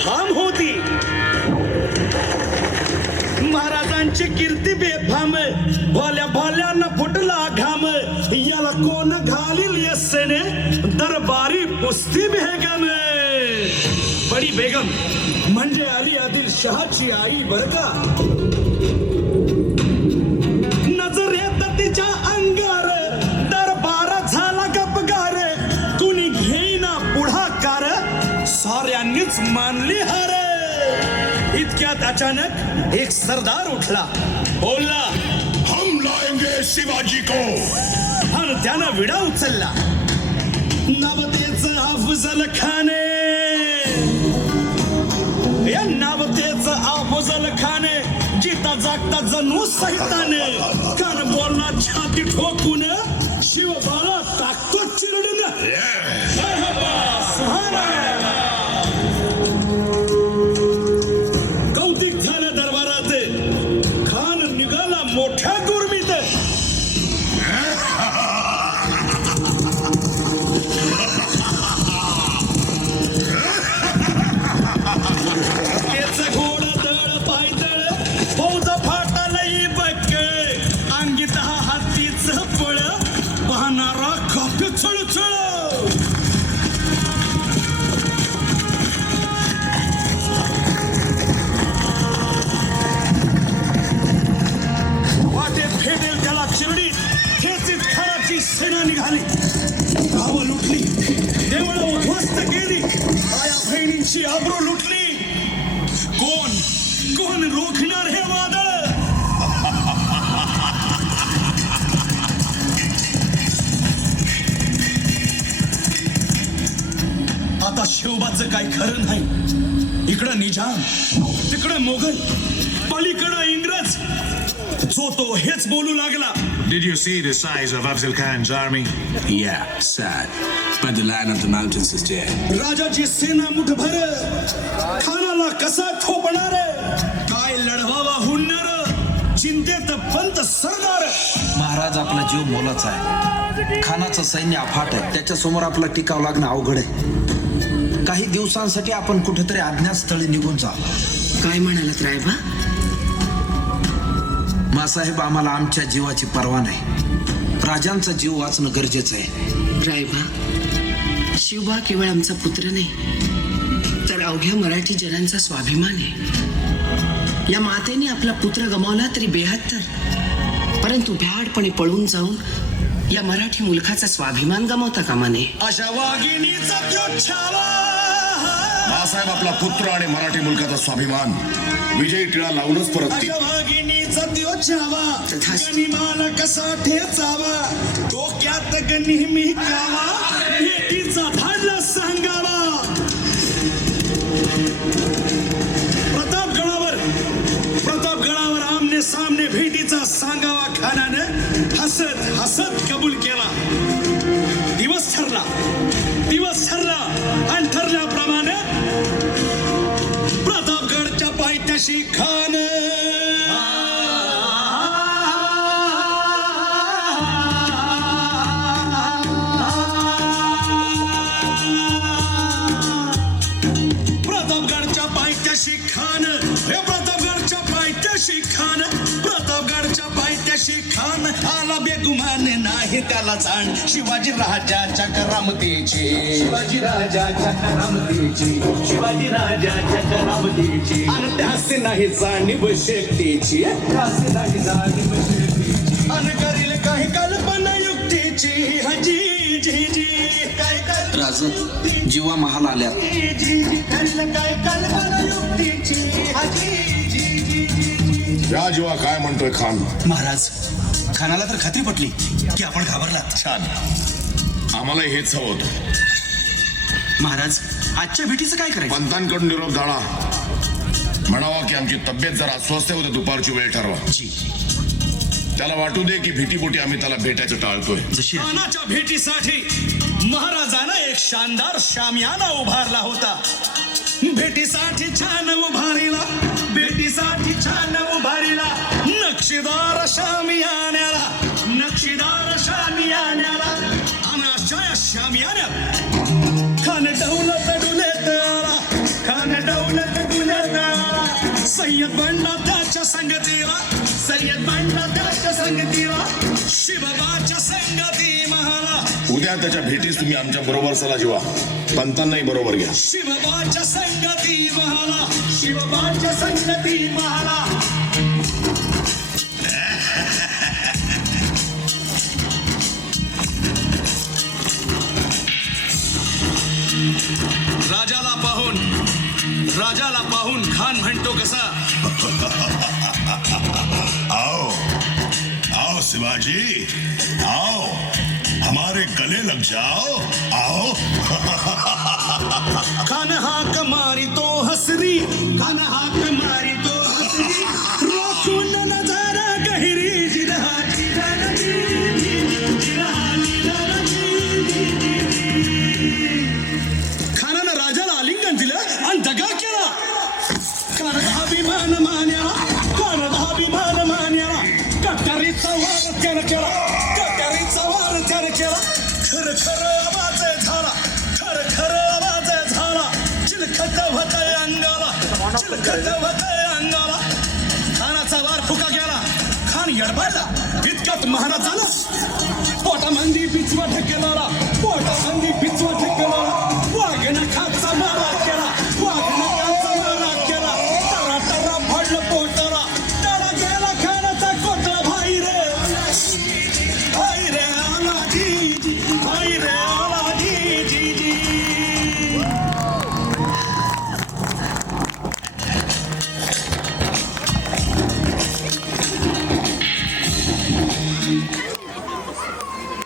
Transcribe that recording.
बेफाम होती. महाराजांची कीर्ती बेफाम, भोल्या भोल्यानं फुटला घाम. याला कोण घालील यस्सेने, दरबारी पुस्ती बेगम. बडी बेगम म्हणजे अली आदिल शहाची आई बर का. नजर येत तिच्या अंगार, दरबार झाला गपगार. कुणी घेईना पुढाकार, साऱ्यांनीच मानली हार. इतक्यात अचानक एक सरदार उठला, बोलला, हम लाएंगे शिवाजी को. आणि त्यानं विडा उचलला. नवतेच अफजल खाने, या नवतेच अफजल खाने, जिता जागता जणू सैताने. कान बोलला छाती ठोकून, शिवबाला टाकतो चिरडून. कौतिक झालं दरबारात. खान निघाला मोठ्या गुरमीत. त्याच घोड दळ पायदळ, फौज फाटालई बक्क. अंगीत हा हातीच पळ, पाहणारा काप चळचळ. वाटेत फेडेल त्याला चिरडीत, खेचीत खराची सेना निघाली. गावं लुटली, देवळं उद्ध्वस्त केली, आया बहिणींची आबरू लुटली. कोण कोण रोखणार हे वादळ. आता शिवबाचं काही खरं नाही. इकडं निजाम, तिकडं मोगल, पलीकडं इंग्रज. जो तो हेच बोलू लागला. Did you see the size of Afzal Khan's army? Yeah, sad. But the lion of the mountains is dead. राजाची सेना मुठभर, खानाला कसा थोपणार. काय लढवावा हुन्नर, चिंतेत पंत सरदार. महाराज आपला जीव मोलाचा आहे. खानाचं सैन्य अफाट आहे, त्याच्यासमोर आपला टिकाव लागणं अवघड आहे. काही दिवसांसाठी आपण कुठेतरी अज्ञातस्थळी निघून जा. काय म्हणालात रायबा? मासाहेब, आम्हाला आमच्या जीवाची पर्वा नाही. राजांचा जीव वाचणं गरजेचं आहे. रायबा, शिवबा केवळ आमचा पुत्र नाही, तर अवघ्या मराठी जनांचा स्वाभिमान आहे. या मातेने आपला पुत्र गमावला तरी बेहत्तर, परंतु भ्याडपणे पळून जाऊन या मराठी मुलखाचा स्वाभिमान गमावता कामा नये. अशा वाघिणीचा त्यो छावा. बाळासाहेब आपला पुत्र आणि मराठी मुलकाचा स्वाभिमान विजयी टिळा लावूनच परततील. अशा वाघिणीचा त्यो छावा, तथास्तु. गनिमाला कसा ठेचावा, डोक्यात नेहमी कावा, भेटीचा धाडला सांगावा. प्रतापगडावर आमने सामने भेटीचा सांगावा खानानं हसत हसत कबूल केला. दिवस ठरला आणि ठरल्याप्रमाणे प्रतापगडच्या पायथ्याशी खान. प्रतापगडच्या पायथ्याशी खान, प्रतापगडच्या पायथ्याशी खान, प्रतापगडच्या पायथ्याशी खान. आला बेगुमान नाही त्याला जाण, शिवाजी राजाच्या करामतीची, शिवाजी राजाच्या करामतीची, शिवाजी राजाच्या करामतीची. आणि त्यासे नाही जाणीव शक्तीची, त्यासे नाही जाणीव शक्तीची. आणि करील काही कल्पना युक्तीची. हजी जी जी काय राज, जीवा महाल आल्यात. करील काय कल्पना युक्तीची. हजी या जीवा काय म्हणतोय खान? महाराज, खानाला तर खात्री पटली की आपण घाबरलात. छान, आम्हाला हेच हवं होतं. महाराज, आजच्या भेटीचं काय करायचं? पंतांकडून निरोप झाला, म्हणावा की आमची तब्येत जरा अस्वस्थ होते, दुपारची वेळ ठरवा. जी, त्याला वाटू दे की भीतीपोटी आम्ही त्याला भेटायचं टाळतोय. जशी आहे. खानाच्या भेटीसाठी महाराजानं एक शानदार शामियाना उभारला होता. भेटीसाठी छान उभारीला, भेटीसाठी छान उभारीला नक्षीदार शामियान्याला, नक्षीदार शामियान्याला. आणि अशा या शामियान्यात खान डौल तडुले तारा, खान डौल सय्यद बनला त्याच्या संगतीला सय्यद बनला त्याच्या संगतीला शिवबाच्या संगती महाला उद्या त्याच्या भेटीस तुम्ही आमच्या बरोबर चला जीवा पंतांनाही बरोबर घ्या शिवबाच्या संगती महाला शिवबाच्या संगती महाला राजाला पाहून खान म्हणतो कसा आओ आओ शिवाजी आओ हमारे गले लग जाओ आओ खान हाक मारी तो हसरी खान हाक मारी तो हसरी रोखून नजारा गहिरी जिरहाची खानानं राजाला आलिंगन दिलं आणि दगा केला कानदा अभिमान मान्याला कानदा अभिमान मान्याला कटारीचा वार त्यानं केला कटारीचा वार त्यानं केला खर खर आवाज झाला खर खर आवाज झाला चिलखत होतय अंगाला चिलखत होतय अंगाला खानाचा वार फुका गेला खान यडबायला इतक्यात महाराज झाला पोटामंदी बिचवा ठेकेला पोटामंदी बिचवा ठेकेला वाघन खाचा मारा केला वाघन खाचा मारा केला तरा तरा भडलं पोटाला त्याला गेला खानाचा कोटला भाई रे आला जी जी भाई रे आला जी जी जी